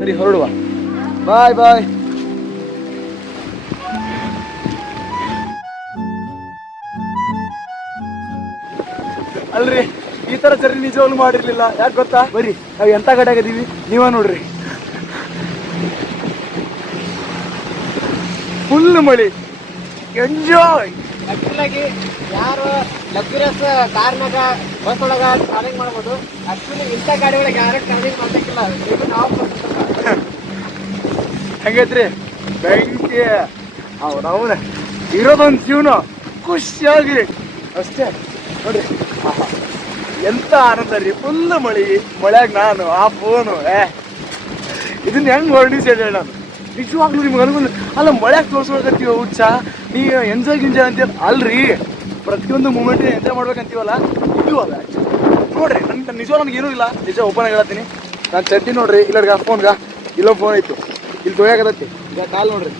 ಸರಿ ಹೊರಡುವ. ಬಾಯ್ ಬಾಯ್. ಅಲ್ರಿ, ಈ ತರ ಜರ್ನಿ ನಿಜವಾಗ್ಲು ಮಾಡಿರ್ಲಿಲ್ಲ. ಯಾಕೆ ಗೊತ್ತಾ? ಬರೀ, ನಾವು ಎಂತ ಗಡಿಯಾಗಿದ್ದೀವಿ? ನೀವ ನೋಡ್ರಿ. ಫುಲ್ ಮಳಿ. ಎಂಜಾಯ್ ಆಕ್ಚುಲಾಗಿ ಯಾರು ಲಕ್ಸುರಿಯಸ್ ಕಾರ್ನಾಗ ಬಸ್ ಒಳಗ ಟ್ರಾವೆಲಿಂಗ್ ಮಾಡ್ಬೋದು. ಆಕ್ಚುಲಿ ಇಂಥ ಗಾಡಿ ಒಳಗೆ ಯಾರು ಟ್ರಾವೆಲಿಂಗ್ ಮಾಡ್ಬೇಕಿಲ್ಲ ನಾವು ಹೆಂಗೈತ್ರಿ? ಬೆಂಕಿ. ಅವನವನ ಇರೋದೊಂದು ಜೀವನ ಖುಷಿಯಾಗಿ. ಅಷ್ಟೇ. ನೋಡ್ರಿ. ಎಂತ ಆನಂದ ರೀ. ಫುಲ್ ಮಳಿ. ಮಳೆಯಾಗ ನಾನು, ಆ ಫೋನು ಏ. ಇದನ್ನ ಹೆಂಗ್ ಹೊರಡಿಸಿ ಹೇಳಿ ನಾನು? ನಿಜವಾಗ್ಲೂ ನಿಮ್ಗೆ ಅನುಕೂಲ ಅಲ್ಲ, ಮಳೆಯಾಗ ತೋರ್ಸ್ಕೊಳಕತ್ತೀವ ಹುಚ್ಚ? ನೀ ಎಂಜಾಯ್ ಗಿಂಜಾಯ್ ಅಂತ ಅಲ್ರಿ. ಪ್ರತಿಯೊಂದು ಮೂಮೆಂಟ್ ಎಂಜಾಯ್ ಮಾಡ್ಬೇಕಂತೀವಲ್ಲ? ಇದು ಅಲ್ಲ ನೋಡ್ರಿ ನನ್ನ ನಿಜವಾಗ ನನಗೆ ಏನೂ ಇಲ್ಲ. ನಿಜ ಓಪನ್ ಆಗಿ ಹೇಳ್ತೀನಿ ನಾನು ಚಡ್ಡಿ ನೋಡ್ರಿ. ಇಲ್ಲ ಫೋನ್ಗ ಇಲ್ಲೊಂದು ಫೋನ್ ಐತು. ಇಲ್ಲಿ ತೊಯಾಗದತ್ತಿ ಈಗ ಕಾಲ್ ನೋಡ್ರಿ.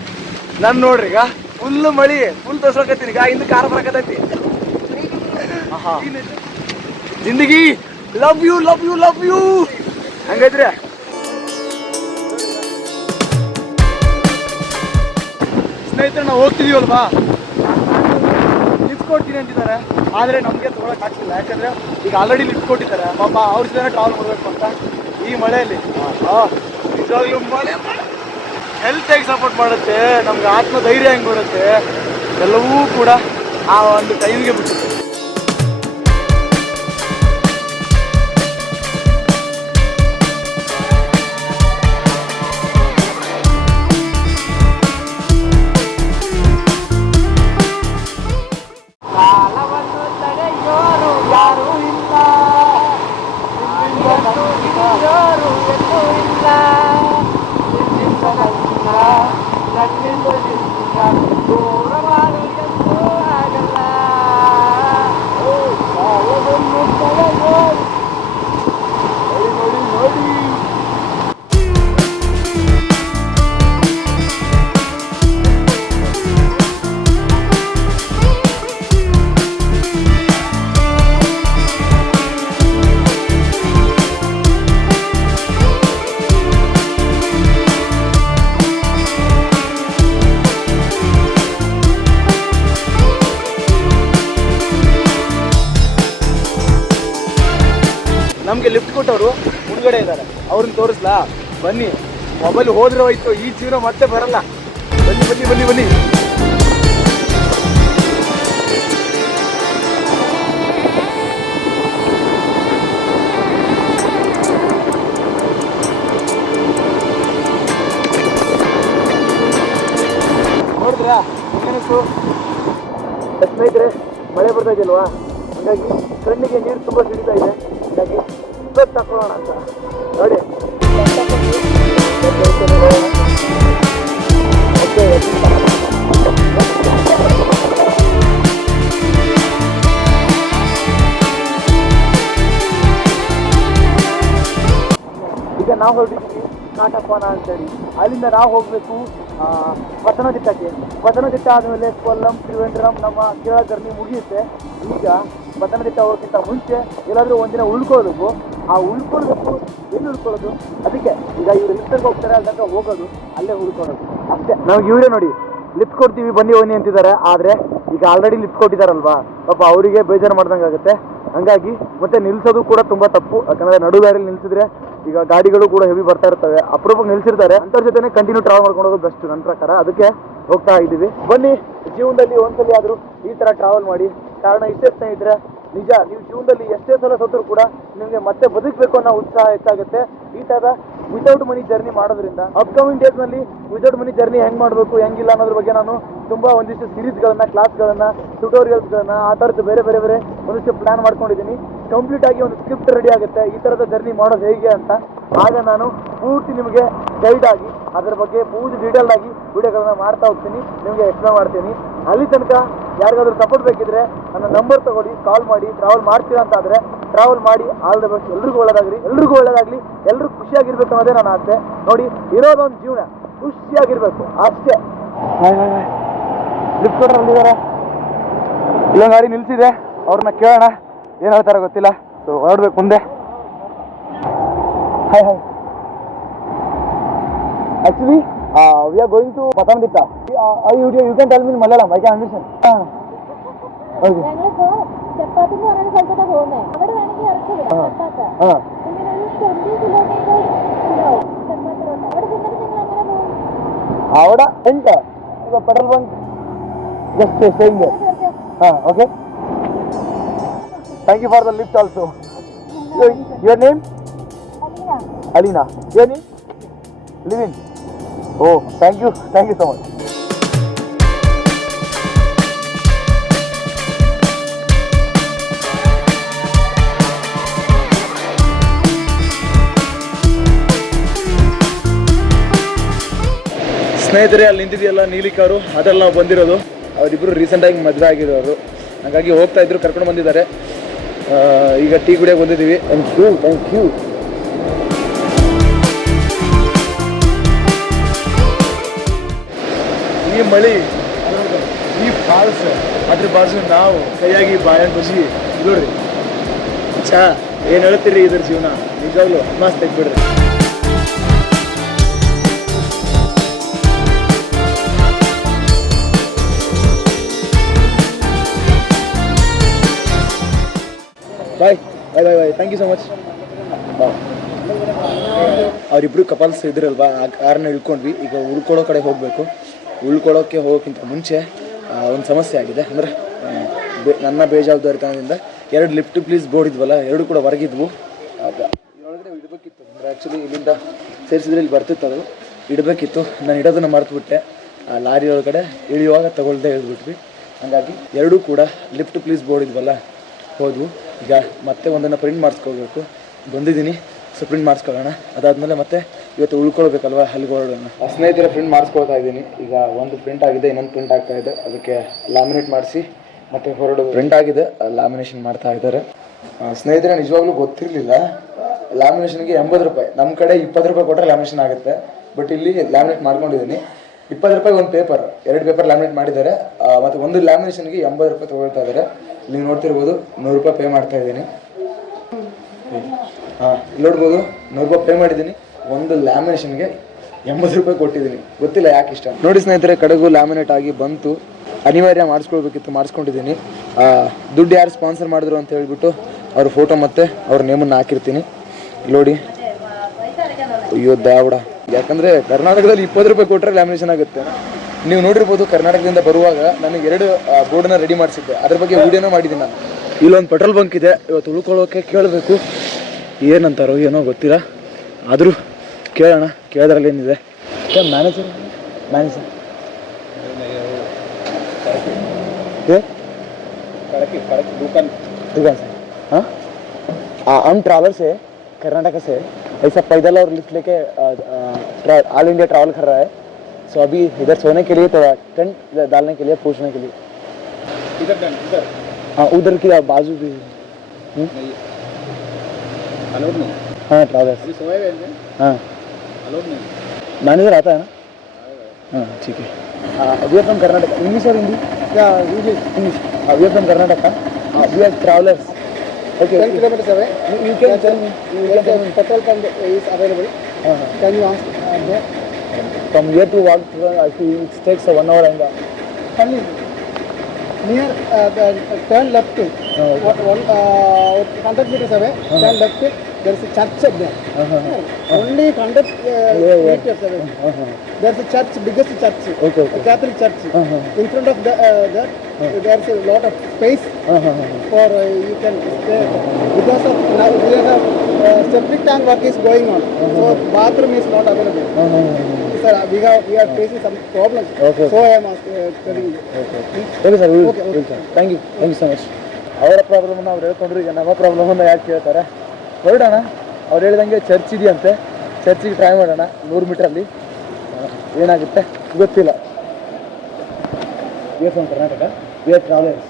ನನ್ ನೋಡ್ರಿ, ಈಗ ಫುಲ್ ಮಳಿ ಫುಲ್ ತೋರ್ಸ್ಕೊಳಕತ್ತೀನಿ ಈಗ ಹಿಂದೆ ಕಾರ್ ಬರಕತ್ತೈತಿ. ಜಿಂದಗಿ love you love you love you ಹಂಗೈತ್ರಿ? ಸ್ನೇಹಿತರೆ, ನಾವು ಹೋಗ್ತಿದೀವಲ್ವಾ? ಲಿಫ್ಟ್ ಕೊಡ್ತೀನಿ ಅಂತಿದ್ದಾರೆ. ಆದರೆ ನಮಗೆ ತೊಗೊಳಕ್ ಆಗ್ತಿಲ್ಲ. ಯಾಕಂದ್ರೆ ಈಗ ಆಲ್ರೆಡಿ ಲಿಫ್ಟ್ ಕೊಟ್ಟಿದ್ದಾರೆ. ಪಾಪ ಅವ್ರ ಜೊತೆ ಟ್ರಾವೆಲ್ ಮಾಡಬೇಕು ಅಂತ ಈ ಮಳೆಯಲ್ಲಿ. ನಿಜವಾಗ್ಲೂ ಮಳೆ. ಹೆಲ್ತ್ ಹೇಗೆ ಸಪೋರ್ಟ್ ಮಾಡುತ್ತೆ, ನಮ್ಗೆ ಆತ್ಮ ಧೈರ್ಯ ಹೆಂಗೆ ಬರುತ್ತೆ, ಎಲ್ಲವೂ ಕೂಡ ಆ ಒಂದು ಟೈಮ್ಗೆ ಬಿಟ್ಟಿದೆ. ಕೊಟ್ಟವರು ಮುಂದ್ಗಡೆ ಇದ್ದಾರೆ. ಅವ್ರನ್ನ ತೋರಿಸ್ಲಾ? ಬನ್ನಿ. ಮೊಬೈಲ್ ಹೋದ್ರೆ ಹೋಯ್ತು, ಈ ಜೀವನ ಮತ್ತೆ ಬರಲ್ಲ. ಬನ್ನಿ ಬನ್ನಿ ಬನ್ನಿ ಬನ್ನಿ. ಸ್ನೇಹಿತರೆ, ಮಳೆ ಬರ್ತಾ ಇದೆಯಲ್ವಾ? ಹಾಗಾಗಿ ಕಣ್ಣಿಗೆ ನೀರು ತುಂಬ ಸಿಡಿತಾ ಇದೆ. ಸ್ವೆಟ್ ಅಂತ. ನೋಡಿ. ಈಗ ನಾವು ಹೊರಟಿದ್ದೀವಿ ಕಾಟಪ್ಪನ ಅಂತೇಳಿ. ಅಲ್ಲಿಂದ ನಾವು ಹೋಗಬೇಕು ಪತನದಿಟ್ಟಕ್ಕೆ ಪತನದಿಟ್ಟ ಆದಮೇಲೆ ಕೊಲ್ಲಂ, ತ್ರಿವೇಂದ್ರಂ ನಮ್ಮ ಕೇರಳ ಜರ್ನಿ ಮುಗಿಯುತ್ತೆ. ಈಗ ಪತನದಿಟ್ಟ ಹೋಗೋಕ್ಕಿಂತ ಮುಂಚೆ ಎಲ್ಲಾದರೂ ಒಂದಿನ ಉಳ್ಕೊಳ್ಳೋದು. ಆ ಉಳ್ಕೊಳ್ಬೇಕು ಎಲ್ಲಿ ಉಳ್ಕೊಳ್ಳೋದು? ಅದಕ್ಕೆ ಈಗ ಇವ್ರು ಲಿಫ್ಟ್ಗೆ ಹೋಗ್ತಾರೆ ಅಲ್ಲಿ ಹೋಗೋದು, ಅಲ್ಲೇ ಉಳ್ಕೊಳ್ಳೋದು. ಅಷ್ಟೇ. ನಮ್ಗೆ ಇವರೇ ನೋಡಿ. ಲಿಫ್ಟ್ ಕೊಡ್ತೀವಿ, ಬನ್ನಿ ಬನ್ನಿ ಅಂತಿದ್ದಾರೆ. ಆದರೆ ಈಗ ಆಲ್ರೆಡಿ ಲಿಫ್ಟ್ ಕೊಟ್ಟಿದ್ದಾರಲ್ವಾ? ಪಾಪ ಅವರಿಗೆ ಬೇಜಾರು ಮಾಡ್ದಂಗೆ ಆಗುತ್ತೆ. ಹಂಗಾಗಿ ಮತ್ತೆ ನಿಲ್ಸೋದು ಕೂಡ ತುಂಬ ತಪ್ಪು. ಯಾಕಂದ್ರೆ ನಡು ನಿಲ್ಸಿದ್ರೆ ಈಗ ಗಾಡಿಗಳು ಕೂಡ ಹೆವಿ ಬರ್ತಾ ಇರ್ತವೆ. ಅಪರೂಪಕ್ಕೆ ನಿಲ್ಸಿರ್ತಾರೆ. ಅಂತರ್ ಜೊತೆ ಕಂಟಿನ್ಯೂ ಟ್ರಾವೆಲ್ ಮಾಡ್ಕೊಂಡು ಹೋಗೋದು ಬೆಸ್ಟ್ ನನ್ನ ಪ್ರಕಾರ. ಅದಕ್ಕೆ ಹೋಗ್ತಾ ಇದ್ದೀವಿ. ಬನ್ನಿ ಜೀವನದಲ್ಲಿ ಒಂದ್ಸಲಿ ಆದ್ರೂ ಈ ತರ ಟ್ರಾವೆಲ್ ಮಾಡಿ. ಕಾರಣ ಇಷ್ಟೇ ಸ್ನೇಹಿತರೆ ನಿಜ, ನೀವು ಜೀವನದಲ್ಲಿ ಎಷ್ಟೇ ಸಲ ಸೋತರು ಕೂಡ ನಿಮಗೆ ಮತ್ತೆ ಬದುಕಬೇಕು ಅನ್ನೋ ಉತ್ಸಾಹ ಹೆಚ್ಚಾಗುತ್ತೆ. ಈ ಥರ ವಿತೌಟ್ ಮನಿ ಜರ್ನಿ ಮಾಡೋದ್ರಿಂದ ಅಪ್ಕಮಿಂಗ್ ಡೇಸ್ನಲ್ಲಿ ವಿತೌಟ್ ಮನಿ ಜರ್ನಿ ಹೆಂಗೆ ಮಾಡಬೇಕು, ಹೆಂಗಿಲ್ಲ ಅನ್ನೋದ್ರ ಬಗ್ಗೆ ನಾನು ತುಂಬ ಒಂದಿಷ್ಟು ಸೀರೀಸ್ಗಳನ್ನು ಕ್ಲಾಸ್ಗಳನ್ನು ಟ್ಯುಟೋರಿಯಲ್ಸ್ಗಳನ್ನು ಆ ಥರದ್ದು ಬೇರೆ ಬೇರೆ ಬೇರೆ ಒಂದಿಷ್ಟು ಪ್ಲ್ಯಾನ್ ಮಾಡ್ಕೊಂಡಿದ್ದೀನಿ. ಕಂಪ್ಲೀಟ್ ಆಗಿ ಒಂದು ಸ್ಕ್ರಿಪ್ಟ್ ರೆಡಿ ಆಗುತ್ತೆ. ಈ ಥರದ ಜರ್ನಿ ಮಾಡೋದು ಹೇಗೆ ಅಂತ ಆಗ ನಾನು ಪೂರ್ತಿ ನಿಮಗೆ ಗೈಡ್ ಆಗಿ, ಅದರ ಬಗ್ಗೆ ಪೂರ್ತಿ ಡೀಟೇಲ್ ಆಗಿ ವಿಡಿಯೋಗಳನ್ನ ಮಾಡ್ತಾ ಹೋಗ್ತೀನಿ, ನಿಮಗೆ ಎಕ್ಸ್ಪ್ಲೇನ್ ಮಾಡ್ತೀನಿ. ಅಲ್ಲಿ ತನಕ ಯಾರಿಗಾದ್ರೂ ಸಪೋರ್ಟ್ ಬೇಕಿದ್ರೆ ನನ್ನ ನಂಬರ್ ತಗೊಳ್ಳಿ ಕಾಲ್ ಮಾಡಿ ಟ್ರಾವೆಲ್ ಮಾಡ್ತೀರಾ ಅಂತ ಆದ್ರೆ ಟ್ರಾವೆಲ್ ಮಾಡಿ ಆಲ್ ದ ಬೆಸ್ಟ್ ಎಲ್ರಿಗೂ ಒಳ್ಳೆದಾಗ್ಲಿ ಎಲ್ರಿಗೂ ಒಳ್ಳೇದಾಗ್ಲಿ ಎಲ್ಲರೂ ಖುಷಿಯಾಗಿರ್ಬೇಕು ಅನ್ನೋದೇ ನನ್ನ ಆಸೆ. ನೋಡಿ ಇರೋದೊಂದು ಜೀವನ ಖುಷಿಯಾಗಿರ್ಬೇಕು ಅಷ್ಟೇ. ಲಿಫ್ಟ್ ಇಲ್ಲೊಂದು ಗಾಡಿ ನಿಲ್ಸಿದೆ ಅವ್ರನ್ನ ಕೇಳೋಣ. ಏನು ಹೇಳ್ತಾರೆ ಗೊತ್ತಿಲ್ಲ. ಸೊ ಹೊರಡ್ಬೇಕು ಮುಂದೆ. Hi hi actually we are going to ಪತನದಿಟ್ಟ. Uh, you, you can tell me in Malayalam. I can understand. Uh, okay. Chappathi എന്ന് പറയുന്ന സ്ഥലത്തോട്ടാ പോകുന്നത് അവിടെ വേണമെങ്കിൽ ഇറക്കി വിടാം ആ. ചപ്പാത്ത. ഇങ്ങനെ ഒരു ട്വന്റി കിലോമീറ്റർ ഉണ്ടാവും ചപ്പാത്തി റോഡ് അവിടെ ചെന്നിട്ട് നിങ്ങൾ എങ്ങനെ പോകും? അവിടെ ഉണ്ട്. പെട്രോൾ പമ്പ് ജസ്റ്റ് സ്റ്റേയിങ് ആ okay thank you for the lift also your name Aleena. Your name Livin oh thank you thank you so much ಸ್ನೇಹಿತರೆ, ಅಲ್ಲಿ ನಿಂತಿದೆಯಲ್ಲ ನೀಲಿ ಕಾರು? ಅದೆಲ್ಲ ನಾವು ಬಂದಿರೋದು. ಅವರಿಬ್ಬರು ರೀಸೆಂಟಾಗಿ ಮದುವೆ ಆಗಿರೋರು ಹಾಗಾಗಿ ಹೋಗ್ತಾ ಇದ್ರು, ಕರ್ಕೊಂಡು ಬಂದಿದ್ದಾರೆ. ಈಗ ಟೀ ಕುಡಿಯೋಕೆ ಬಂದಿದ್ದೀವಿ. ಥ್ಯಾಂಕ್ ಯು ಥ್ಯಾಂಕ್ ಯು ಈ ಮಳಿ, ಈ ಫಾಲ್ಸ್ ಅದ್ರ ಬಾಜು ನಾವು ಕೈಯಾಗಿ ಬಾಯನ್ ಬಸಿ ನೋಡ್ರಿ ಚಾ ಏನು ಹೇಳ್ತೀರಿ ಇದ್ರ ಜೀವನ? ನಿಜವಾಗ್ಲು ಮಸ್ತ್ ಬಿಡ್ರಿ bye bye bye thank you so much ಅವರಿಬ್ಬರು ಕಪಲ್ಸ್ ಇದ್ರಲ್ವಾ? ಆ ಕಾರನ್ನ ಇಳ್ಕೊಂಡ್ವಿ. ಈಗ ಉಳ್ಕೊಳ್ಳೋ ಕಡೆ ಹೋಗಬೇಕು. ಉಳ್ಕೊಳ್ಳೋಕ್ಕೆ ಹೋಗೋಕ್ಕಿಂತ ಮುಂಚೆ ಒಂದು ಸಮಸ್ಯೆ ಆಗಿದೆ. ಅಂದರೆ ನನ್ನ ಬೇಜವಾಬ್ದಾರಿತನದಿಂದ ಎರಡು ಲಿಫ್ಟ್ ಪ್ಲೀಸ್ ಬೋರ್ಡ್ ಇದ್ವಲ್ಲ, ಎರಡು ಕೂಡ ಹೊರಗಿದ್ವು ಇದರೊಳಗಡೆ ಇಡಬೇಕಿತ್ತು. ಅಂದರೆ ಆ್ಯಕ್ಚುಲಿ ಇಲ್ಲಿಂದ ಸೇರಿಸಿದ್ರೆ ಇಲ್ಲಿ ಬರ್ತಿತ್ತು ಅದು. ಇಡಬೇಕಿತ್ತು. ನಾನು ಇಡೋದನ್ನು ಮರೆತುಬಿಟ್ಟೆ. ಆ, ಲಾರಿ ಒಳಗಡೆ ಇಳಿಯುವಾಗ ತಗೊಳ್ದೆ ಇಳಿದ್ಬಿಟ್ವಿ ಹಾಗಾಗಿ ಎರಡೂ ಕೂಡ ಲಿಫ್ಟ್ ಪ್ಲೀಸ್ ಬೋರ್ಡ್ ಇದ್ವಲ್ಲ, ಹೋದ್ವು. ಈಗ ಮತ್ತೆ ಒಂದನ್ನು ಪ್ರಿಂಟ್ ಮಾಡಿಸ್ಕೋಬೇಕು. ಬಂದಿದ್ದೀನಿ. ಸೊ ಪ್ರಿಂಟ್ ಮಾಡಿಸ್ಕೊಳ್ಳೋಣ. ಅದಾದಮೇಲೆ ಮತ್ತೆ ಇವತ್ತು ಉಳ್ಕೊಳ್ಬೇಕಲ್ವಾ ಅಲ್ಲಿಗೆ ಹೊರಡೋಣ ಸ್ನೇಹಿತರ ಪ್ರಿಂಟ್ ಮಾಡಿಸ್ಕೊಳ್ತಾ ಇದ್ದೀನಿ. ಈಗ ಒಂದು ಪ್ರಿಂಟ್ ಆಗಿದೆ ಇನ್ನೊಂದು ಪ್ರಿಂಟ್ ಆಗ್ತಾ ಇದೆ. ಅದಕ್ಕೆ ಲ್ಯಾಮಿನೇಟ್ ಮಾಡಿಸಿ ಮತ್ತೆ ಹೊರಡು ಪ್ರಿಂಟ್ ಆಗಿದೆ. ಲ್ಯಾಮಿನೇಷನ್ ಮಾಡ್ತಾ ಇದ್ದಾರೆ. ಸ್ನೇಹಿತರೆ ನಿಜವಾಗ್ಲೂ ಗೊತ್ತಿರಲಿಲ್ಲ. ಲ್ಯಾಮಿನೇಷನ್ಗೆ ಎಂಬತ್ತು ರೂಪಾಯಿ. ನಮ್ಮ ಕಡೆ ಇಪ್ಪತ್ತು ರೂಪಾಯಿ ಕೊಟ್ಟರೆ ಲ್ಯಾಮಿನೇಷನ್ ಆಗುತ್ತೆ. ಬಟ್ ಇಲ್ಲಿ ಲ್ಯಾಮಿನೇಟ್ ಮಾಡ್ಕೊಂಡಿದ್ದೀನಿ. ಇಪ್ಪತ್ತು ರೂಪಾಯಿ ಒಂದು ಪೇಪರ್ ಎರಡು ಪೇಪರ್ ಲ್ಯಾಮಿನೇಟ್ ಮಾಡಿದ್ದಾರೆ. ಮತ್ತು ಒಂದು ಲ್ಯಾಮಿನೇಷನ್ಗೆ ಎಂಬತ್ತು ರೂಪಾಯಿ ತೊಗೊಳ್ತಾ ಇದ್ದಾರೆ. ನೀವು ನೋಡ್ತಿರ್ಬೋದು, ನೂರು ರೂಪಾಯಿ ಪೇ ಮಾಡ್ತಾ ಇದ್ದೀನಿ. ಹಾಂ ನೋಡ್ಬೋದು, ನೂರು ರೂಪಾಯಿ ಪೇ ಮಾಡಿದ್ದೀನಿ. ಒಂದು ಲ್ಯಾಮಿನೇಷನ್ಗೆ ಎಂಬತ್ತು ರೂಪಾಯಿ ಕೊಟ್ಟಿದ್ದೀನಿ. ಗೊತ್ತಿಲ್ಲ ಯಾಕೆ ಇಷ್ಟ ನೋಡಿ ಸ್ನೇಹಿತರೆ, ಕಡೆಗೂ ಲ್ಯಾಮಿನೇಟ್ ಆಗಿ ಬಂತು. ಅನಿವಾರ್ಯ ಮಾಡಿಸ್ಕೊಳ್ಬೇಕಿತ್ತು, ಮಾಡಿಸ್ಕೊಂಡಿದ್ದೀನಿ. ದುಡ್ಡು ಯಾರು ಸ್ಪಾನ್ಸರ್ ಮಾಡಿದ್ರು ಅಂತ ಹೇಳಿಬಿಟ್ಟು, ಅವ್ರ ಫೋಟೋ ಮತ್ತು ಅವ್ರ ನೇಮನ್ನು ಹಾಕಿರ್ತೀನಿ. ನೋಡಿ ಅಯ್ಯೋ ದಾವಡ ಯಾಕಂದರೆ ಕರ್ನಾಟಕದಲ್ಲಿ ಇಪ್ಪತ್ತು ರೂಪಾಯಿ ಕೊಟ್ಟರೆ ಲ್ಯಾಮಿನೇಷನ್ ಆಗುತ್ತೆ ನೀವು ನೋಡಿರ್ಬೋದು ಕರ್ನಾಟಕದಿಂದ ಬರುವಾಗ ನನಗೆ ಎರಡು ಬೋರ್ಡನ್ನ ರೆಡಿ ಮಾಡಿಸಿದ್ದೆ ಅದ್ರ ಬಗ್ಗೆ ವಿಡಿಯೋನ ಮಾಡಿದ್ದೀನಿ ನಾನು ಇಲ್ಲೊಂದು ಪೆಟ್ರೋಲ್ ಬಂಕ್ ಇದೆ ಇವತ್ತು ಉಳ್ಕೊಳ್ಳೋಕೆ ಕೇಳಬೇಕು ಏನಂತಾರೋ ಏನೋ ಗೊತ್ತಿಲ್ಲ ಆದರೂ ಕೇಳೋಣ ಕೇಳೋದ್ರಲ್ಲಿ ಏನಿದೆ ಮ್ಯಾನೇಜರ್ ಮ್ಯಾನೇಜರ್ दुकान से हाँ आ, हम ट्रैवल से कर्नाटक से ऐसा पैदल और लिफ्ट लेके ऑल इंडिया ट्रैवल कर रहा है। सो so, अभी इधर सोने के लिए थोड़ा टेंट डालने के लिए पूछने के लिए। इधर इधर? हाँ उधर की बाजू भी। हम्म? नहीं हाँ ट्रैवलर्स अभी हैं हाँ। मैनेजर आता है ना? हाँ। ठीक है। We are from Karnataka English और हिंदी क्या English English we are Karnataka we are travellers okay 10 kilometers away. You you can tell me. You can tell me. Petrol pump is available. Uh-huh. Can you ask uh, there? From here to walk, to, I feel it takes a one hour and. Uh, Only near uh, the uh, turn left. Oh, okay. One, one uh, 100 meters away. Uh-huh. Turn left. There is a church there. uh-huh. Only 100 uh, yeah. meters away. Uh-huh. There is a church, biggest church. Okay, okay. A Catholic church. Uh-huh. In front of the, uh, that, there is a lot of space Uh-huh. for uh, you can stay because of now we have uh, septic tank work is going on so bathroom is not available Uh-huh. sir we have we are facing some problems Okay. so i am uh, telling you Okay. Okay, sir. Okay, okay. Thank you. Thank you so much. ಅವರ problem ಅವ್ರು ಹೇಳ್ಕೊಂಡ್ರು ಈಗ ನಮ್ಮ ಪ್ರಾಬ್ಲಮನ್ನು ಯಾಕೆ ಕೇಳ್ತಾರೆ ಹೊರಡೋಣ ಅವ್ರು ಹೇಳಿದಂಗೆ ಚರ್ಚ್ ಇದೆಯಂತೆ ಚರ್ಚಿಗೆ ಟ್ರೈ ಮಾಡೋಣ ನೂರು ಮೀಟ್ರಲ್ಲಿ ಏನಾಗುತ್ತೆ ಗೊತ್ತಿಲ್ಲ Karnataka We are travelers.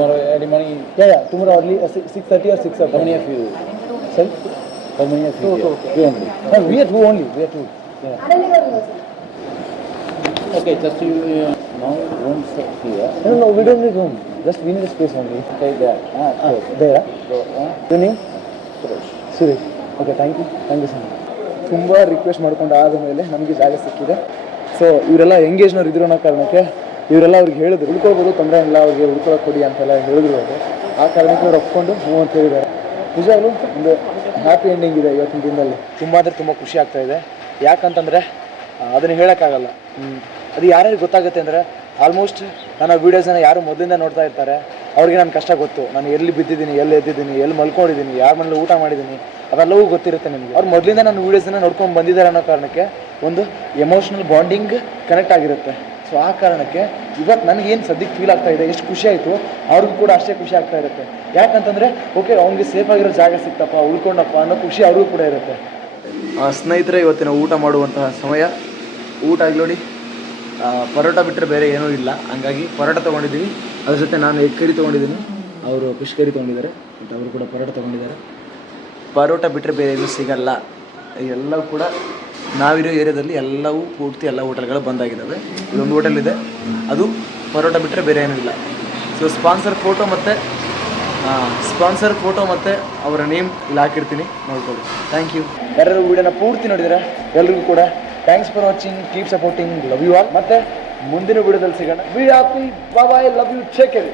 tomorrow early morning? Yeah, yeah. Tomorrow early, uh, 6.30 or 6 o'clock. How many of you? Sorry? How many of you? Two, two. Two only. No, we are two only. We are two. Yeah. Okay, just you, uh, now rooms here. No, no, we don't need room. Just we need a space only. Okay, there. Ah, ah, there. Ah? Huh? Ah. Your name? Suresh. Suresh. Okay, thank you. Thank you so much. ತುಂಬ request ಮಾಡ್ಕೊಂಡು ಆದ ಮೇಲೆ ನಮಗೆ ಜಾಗ ಸಿಕ್ಕಿದೆ. So ಇವರೆಲ್ಲ ಎಂಗೇಜ್ನವ್ರು ಇದ್ರು ಅನ್ನೋ ಕಾರಣಕ್ಕೆ ಇವರೆಲ್ಲ ಅವ್ರಿಗೆ ಹೇಳಿದ್ರು ಉಳ್ಕೊಳ್ಬೋದು ತೊಂದರೆ ಇಲ್ಲ, ಅವ್ರಿಗೆ ಉಳ್ಕೊಳಕ್ಕೆ ಕೊಡಿ ಅಂತೆಲ್ಲ ಹೇಳಿದ್ರು ಅವರು. ಆ ಕಾರಣಕ್ಕೆ ಅವ್ರು ಒಪ್ಕೊಂಡು ಹ್ಞೂ ಅಂತ ಹೇಳಿದ್ದಾರೆ. ನಿಜವಾಗ್ಲೂ ಒಂದು ಹ್ಯಾಪಿ ಎಂಡಿಂಗ್ ಇದೆ ಇವತ್ತಿನ ದಿನದಲ್ಲಿ. ತುಂಬ ಅಂದರೆ ತುಂಬ ಖುಷಿ ಆಗ್ತಾ ಇದೆ. ಯಾಕಂತಂದರೆ ಅದನ್ನು ಹೇಳೋಕ್ಕಾಗಲ್ಲ. ಅದು ಯಾರ್ಯಾರು ಗೊತ್ತಾಗುತ್ತೆ ಅಂದರೆ ಆಲ್ಮೋಸ್ಟ್ ನನ್ನ ವೀಡಿಯೋಸನ್ನ ಯಾರು ಮೊದಲಿಂದ ನೋಡ್ತಾ ಇರ್ತಾರೆ. ಅವ್ರಿಗೆ ನನ್ನ ಕಷ್ಟ ಗೊತ್ತು. ನಾನು ಎಲ್ಲಿ ಬಿದ್ದಿದ್ದೀನಿ, ಎಲ್ಲಿ ಎದ್ದಿದ್ದೀನಿ, ಎಲ್ಲಿ ಮಲ್ಕೊಂಡಿದ್ದೀನಿ, ಯಾರ ಮನೇಲಿ ಊಟ ಮಾಡಿದ್ದೀನಿ ಅವೆಲ್ಲವೂ ಗೊತ್ತಿರುತ್ತೆ ನಿಮಗೆ. ಅವ್ರು ಮೊದಲಿಂದ ನನ್ನ ವೀಡಿಯೋಸನ್ನ ನೋಡ್ಕೊಂಡು ಬಂದಿದ್ದಾರೆ ಅನ್ನೋ ಕಾರಣಕ್ಕೆ ಒಂದು ಎಮೋಷ್ನಲ್ ಬಾಂಡಿಂಗ್ ಕನೆಕ್ಟ್ ಆಗಿರುತ್ತೆ. ಸೊ ಆ ಕಾರಣಕ್ಕೆ ಇವತ್ತು ನನಗೇನು ಸದ್ಯಕ್ಕೆ ಫೀಲ್ ಆಗ್ತಾ ಇದೆ, ಎಷ್ಟು ಖುಷಿ ಆಯಿತು, ಅವ್ರಿಗೂ ಕೂಡ ಅಷ್ಟೇ ಖುಷಿ ಆಗ್ತಾ ಇರುತ್ತೆ. ಯಾಕಂತಂದರೆ ಓಕೆ ಅವ್ನಿಗೆ ಸೇಫ್ ಆಗಿರೋ ಜಾಗ ಸಿಕ್ತಪ್ಪ, ಉಳ್ಕೊಂಡಪ್ಪ ಅನ್ನೋ ಖುಷಿ ಅವ್ರಿಗೂ ಕೂಡ ಇರುತ್ತೆ. ಸ್ನೇಹಿತರೆ, ಇವತ್ತಿನ ಊಟ ಮಾಡುವಂತಹ ಸಮಯ, ಊಟ ಆಗಿ ನೋಡಿ. ಪರೋಟ ಬಿಟ್ಟರೆ ಬೇರೆ ಏನೂ ಇಲ್ಲ. ಹಂಗಾಗಿ ಪರೋಟ ತೊಗೊಂಡಿದ್ದೀವಿ ಅದ್ರ ಜೊತೆ ನಾನು ಎಗ್ ಕರಿ ತೊಗೊಂಡಿದ್ದೀನಿ. ಅವರು ಫಿಶ್ ಕರಿ ತೊಗೊಂಡಿದ್ದಾರೆ. ಬಟ್ ಅವರು ಕೂಡ ಪರೋಟ ತೊಗೊಂಡಿದ್ದಾರೆ. ಪರೋಟ ಬಿಟ್ಟರೆ ಬೇರೆ ಏನೂ ಸಿಗಲ್ಲ. ಎಲ್ಲವೂ ಕೂಡ ನಾವಿರೋ ಏರಿಯಾದಲ್ಲಿ ಎಲ್ಲವೂ ಪೂರ್ತಿ ಎಲ್ಲ ಹೋಟೆಲ್ಗಳು ಬಂದಾಗಿದ್ದಾವೆ ಇದೊಂದು ಹೋಟೆಲ್ ಇದೆ. ಅದು ಪರೋಟ ಬಿಟ್ಟರೆ ಬೇರೆ ಏನೂ ಇಲ್ಲ. ಸೊ ಸ್ಪಾನ್ಸರ್ ಫೋಟೋ ಮತ್ತು ಸ್ಪಾನ್ಸರ್ ಫೋಟೋ ಮತ್ತು ಅವರ ನೇಮ್ ಇಲ್ಲಿ ಹಾಕಿರ್ತೀನಿ. ನೋಡ್ಕೊಳ್ಳಿ. ಥ್ಯಾಂಕ್ ಯು ಯಾರು ವಿಡಿಯೋನ ಪೂರ್ತಿ ನೋಡಿದರೆ? ಎಲ್ರಿಗೂ ಕೂಡ thanks for watching keep supporting love you all ಮತ್ತು ಮುಂದಿನ ವಿಡಿಯೋದಲ್ಲಿ ಸಿಗೋಣ. Be happy bye love you take care